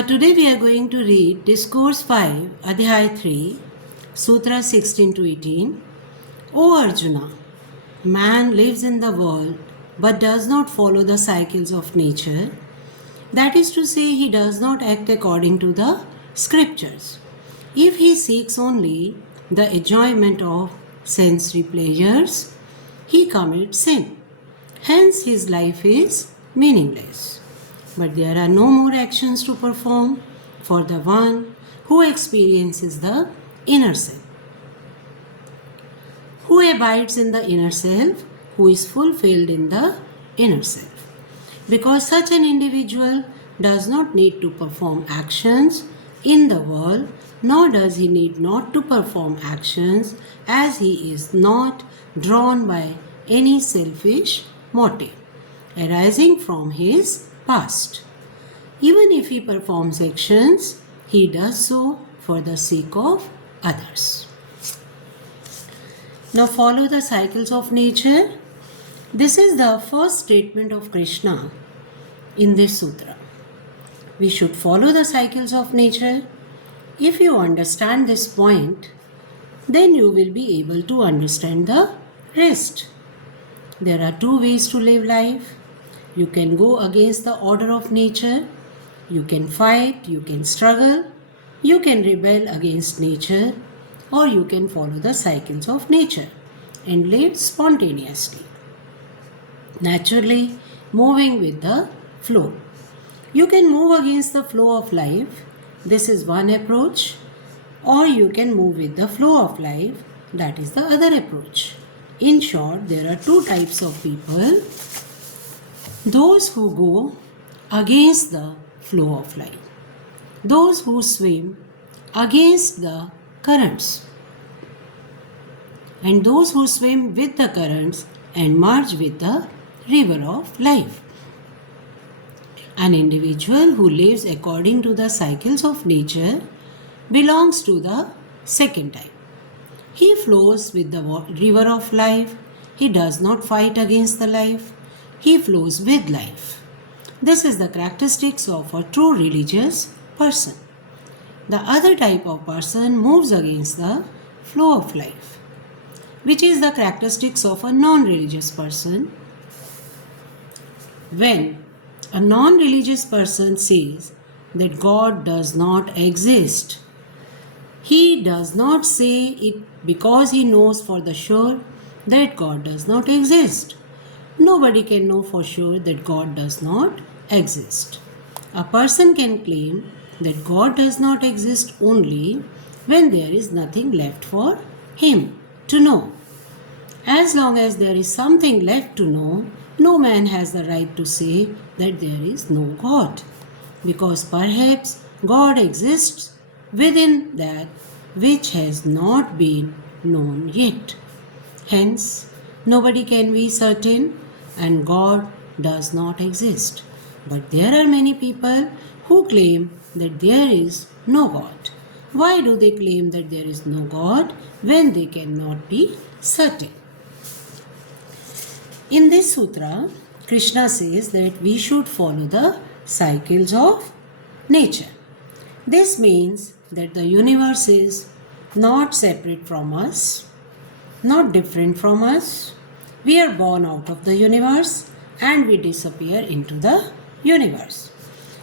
Today we are going to read Discourse 5, Adhyaya 3, Sutra 16 to 18. O Arjuna, man lives in the world but does not follow the cycles of nature. That is to say, he does not act according to the scriptures. If he seeks only the enjoyment of sensory pleasures, he commits sin. Hence, his life is meaningless. But there are no more actions to perform for the one who experiences the inner self, who abides in the inner self, who is fulfilled in the inner self. Because such an individual does not need to perform actions in the world, nor does he need not to perform actions, as he is not drawn by any selfish motive arising from his past. Even if he performs actions, he does so for the sake of others. Now follow the cycles of nature. This is the first statement of Krishna in this sutra. We should follow the cycles of nature. If you understand this point, then you will be able to understand the rest. There are two ways to live life. You can go against the order of nature. You can fight, you can struggle, you can rebel against nature, or you can follow the cycles of nature and live spontaneously, naturally moving with the flow. You can move against the flow of life. This is one approach. Or you can move with the flow of life. That is the other approach. In short, there are two types of people. Those who go against the flow of life. Those who swim against the currents. And those who swim with the currents and merge with the river of life. An individual who lives according to the cycles of nature belongs to the second type. He flows with the river of life. He does not fight against the life. He flows with life. This is the characteristics of a true religious person. The other type of person moves against the flow of life, which is the characteristics of a non-religious person. When a non-religious person says that God does not exist, he does not say it because he knows for the sure that God does not exist. Nobody can know for sure that God does not exist. A person can claim that God does not exist only when there is nothing left for him to know. As long as there is something left to know, no man has the right to say that there is no God, because perhaps God exists within that which has not been known yet. Hence, nobody can be certain and God does not exist. But there are many people who claim that there is no God. Why do they claim that there is no God when they cannot be certain? In this sutra, Krishna says that we should follow the cycles of nature. This means that the universe is not separate from us, not different from us. We are born out of the universe and we disappear into the universe.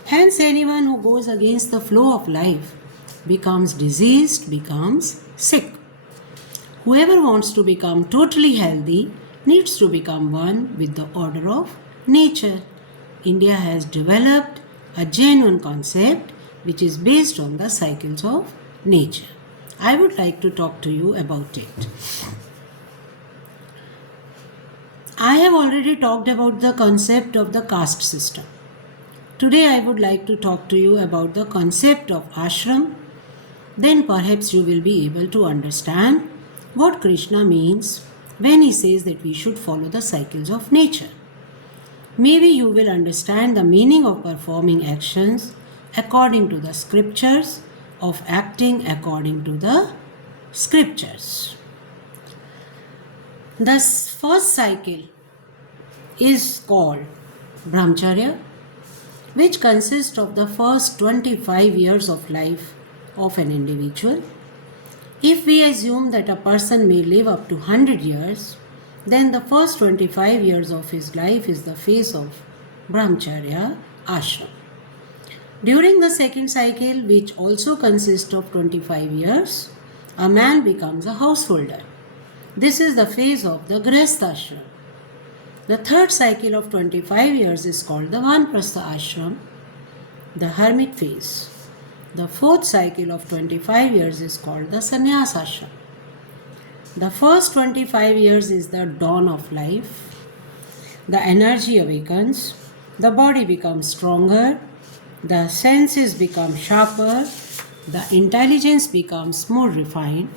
Hence, anyone who goes against the flow of life becomes diseased, becomes sick. Whoever wants to become totally healthy needs to become one with the order of nature. India has developed a genuine concept which is based on the cycles of nature. I would like to talk to you about it. I have already talked about the concept of the caste system. Today I would like to talk to you about the concept of ashram. Then perhaps you will be able to understand what Krishna means when he says that we should follow the cycles of nature. Maybe you will understand the meaning of performing actions according to the scriptures, of acting according to the scriptures. The first cycle is called brahmacharya, which consists of the first 25 years of life of an individual. If we assume that a person may live up to 100 years, then the first 25 years of his life is the phase of Brahmacharya ashram. During the second cycle, which also consists of 25 years, a man becomes a householder. This is the phase of the Grihastha ashram. The third cycle of 25 years is called the Vanprastha ashram, the hermit phase. The fourth cycle of 25 years is called the Sannyas ashram. The first 25 years is the dawn of life. The energy awakens, the body becomes stronger, the senses become sharper, the intelligence becomes more refined.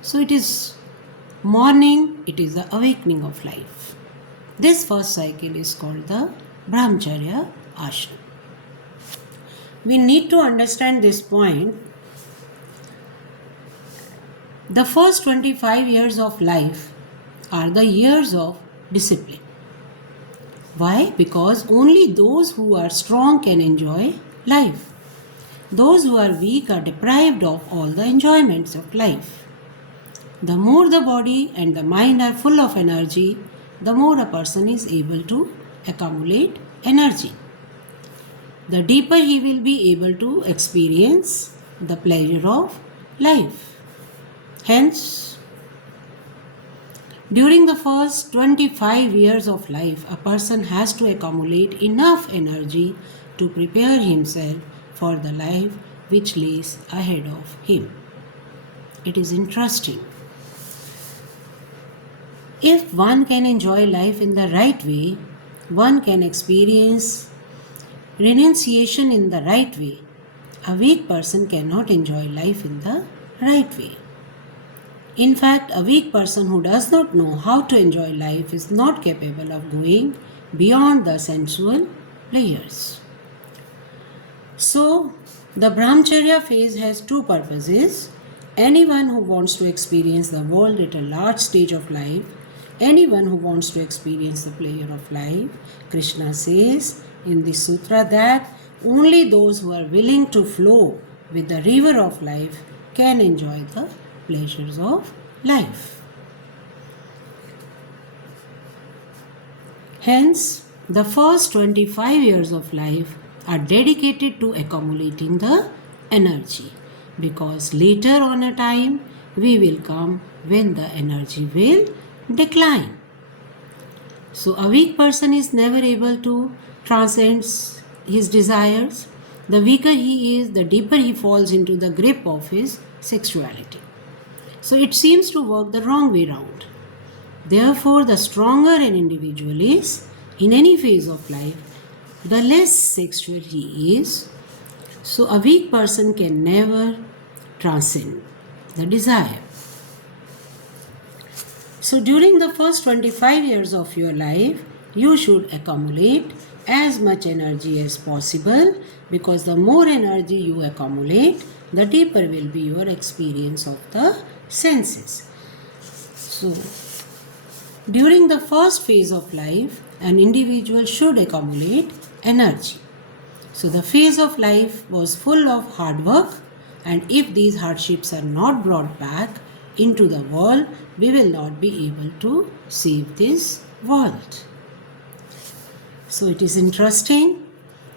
So it is morning, it is the awakening of life. This first cycle is called the Brahmacharya ashram. We need to understand this point. The first 25 years of life are the years of discipline. Why? Because only those who are strong can enjoy life. Those who are weak are deprived of all the enjoyments of life. The more the body and the mind are full of energy, the more a person is able to accumulate energy. The deeper he will be able to experience the pleasure of life. Hence, during the first 25 years of life, a person has to accumulate enough energy to prepare himself for the life which lays ahead of him. It is interesting. If one can enjoy life in the right way, one can experience renunciation in the right way. A weak person cannot enjoy life in the right way. In fact, a weak person who does not know how to enjoy life is not capable of going beyond the sensual pleasures. So, the Brahmacharya phase has two purposes. Anyone who wants to experience the world at a large stage of life, anyone who wants to experience the pleasure of life, Krishna says in this sutra that only those who are willing to flow with the river of life can enjoy the pleasures of life. Hence, the first 25 years of life are dedicated to accumulating the energy, because later on a time we will come when the energy will decline. So a weak person is never able to transcend his desires. The weaker he is, the deeper he falls into the grip of his sexuality. So it seems to work the wrong way round. Therefore, the stronger an individual is in any phase of life, the less sexual he is. So a weak person can never transcend the desire. So during the first 25 years of your life, you should accumulate as much energy as possible, because the more energy you accumulate, the deeper will be your experience of the senses. So, during the first phase of life, an individual should accumulate energy. So, the phase of life was full of hard work, and if these hardships are not brought back into the world, we will not be able to save this world. So, it is interesting.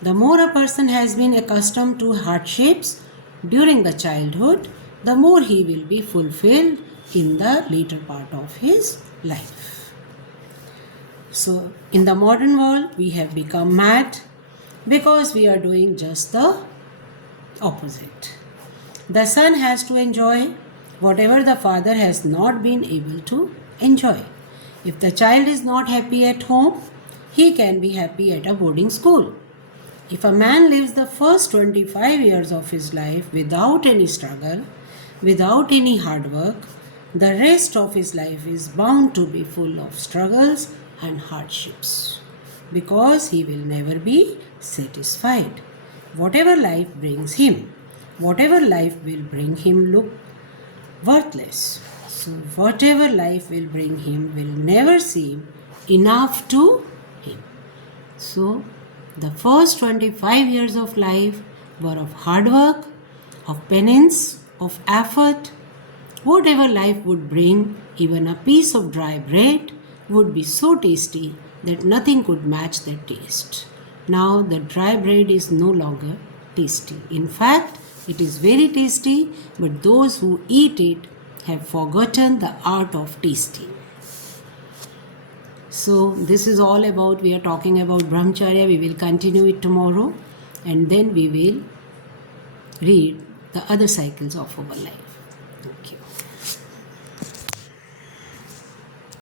The more a person has been accustomed to hardships during the childhood, the more he will be fulfilled in the later part of his life. So, in the modern world, we have become mad because we are doing just the opposite. The son has to enjoy whatever the father has not been able to enjoy. If the child is not happy at home, he can be happy at a boarding school. If a man lives the first 25 years of his life without any struggle, without any hard work, the rest of his life is bound to be full of struggles and hardships, because he will never be satisfied. Whatever life brings him, whatever life will bring him look worthless. So whatever life will bring him will never seem enough to him. So The first 25 years of life were of hard work, of penance, of effort. Whatever life would bring, even a piece of dry bread would be so tasty that nothing could match that taste. Now the dry bread is no longer tasty. In fact, it is very tasty, but those who eat it have forgotten the art of tasting. So this is all about, we are talking about brahmacharya. We will continue it tomorrow, and then we will read the other cycles of our life. Thank you.